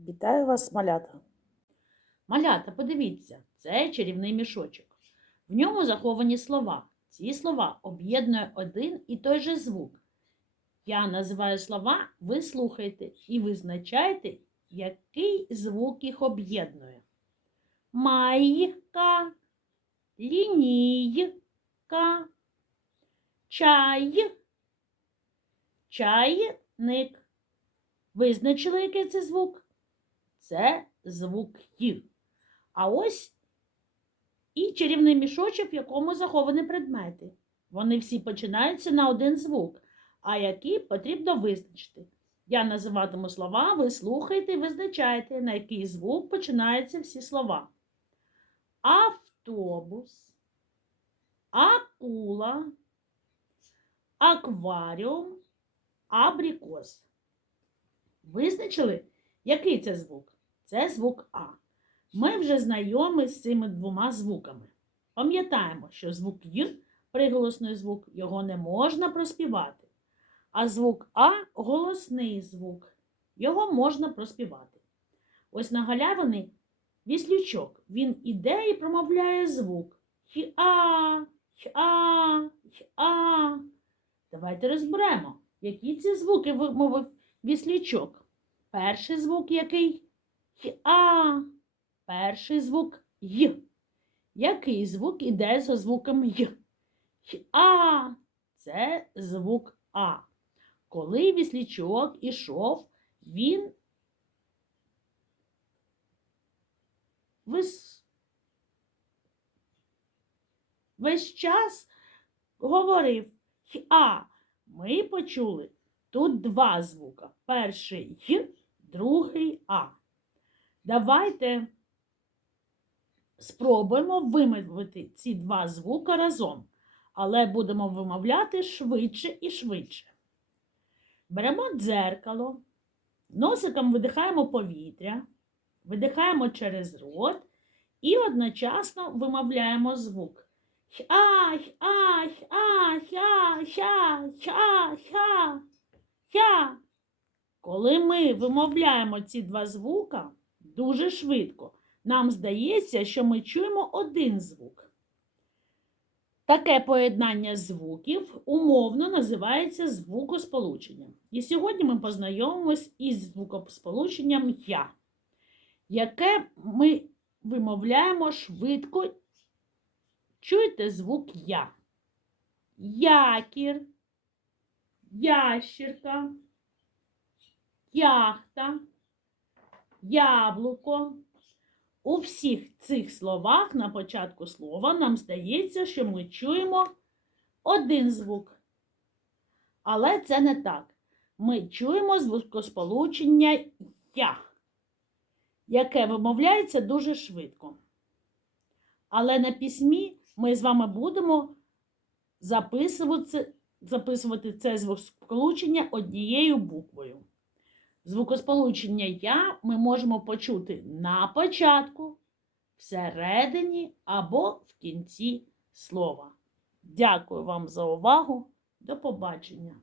Вітаю вас, малята. Малята, подивіться, це чарівний мішочок. В ньому заховані слова. Ці слова об'єднує один і той же звук. Я називаю слова, ви слухайте і визначайте, який звук їх об'єднує. Майка, лінійка, чай, чайник. Визначили, який це звук? Це звук Й. А ось і чарівний мішочок, в якому заховані предмети. Вони всі починаються на один звук, а які потрібно визначити. Я називатиму слова, ви слухайте і визначайте, на який звук починаються всі слова. Автобус, акула, акваріум, абрикос. Визначили, який це звук? Це звук А. Ми вже знайомі з цими двома звуками. Пам'ятаємо, що звук Й приголосний звук, його не можна проспівати. А звук А голосний звук. Його можна проспівати. Ось на галявині віслючок. Він іде і промовляє звук. Хі-а, хі-а, хі-а. Давайте розберемо, які ці звуки вимовив віслючок. Перший звук який? Хі-а. Перший звук Й. Який звук іде за звуком Й? Хі-а. Це звук А. Коли віслічок ішов, він весь, весь час говорив Хі-а. Ми почули тут два звука. Перший Й, другий А. Давайте спробуємо вимовити ці два звука разом, але будемо вимовляти швидше і швидше. Беремо дзеркало, носиком видихаємо повітря, видихаємо через рот і одночасно вимовляємо звук. Хя, хя, хя, хя, хя, хя, хя, хя. Коли ми вимовляємо ці два звука дуже швидко, нам здається, що ми чуємо один звук. Таке поєднання звуків умовно називається звукосполученням. І сьогодні ми познайомимось із звукосполученням Я, яке ми вимовляємо швидко. Чуєте звук Я. Якір, ящірка, яхта, яблуко. У всіх цих словах на початку слова нам здається, що ми чуємо один звук. Але це не так. Ми чуємо звукосполучення Я, яке вимовляється дуже швидко. Але на письмі ми з вами будемо записувати, записувати це звукосполучення однією буквою. Звукосполучення Я ми можемо почути на початку, всередині або в кінці слова. Дякую вам за увагу. До побачення!